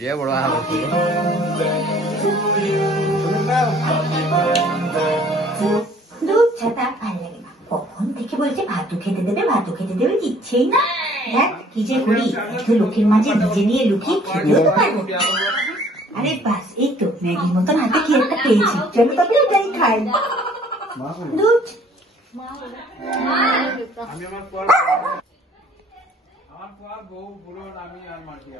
যে বড় হবে দুধ ছাতা ভাল লাগে না। কখন থেকে বলছে ভাতু খেতে দেবে দিচ্ছেই না। দেখ কি যে করি, একটু লোকের মাঝে নিজে নিয়ে লুকিয়ে খেতেও তো পারবো। আরে বাস, এই তো ম্যাগির মতন হাতে কি একটা পেয়েছি, চলো তবে এটাই খাই। দুধ আমার পর বউ পুরো আমি আর মাটি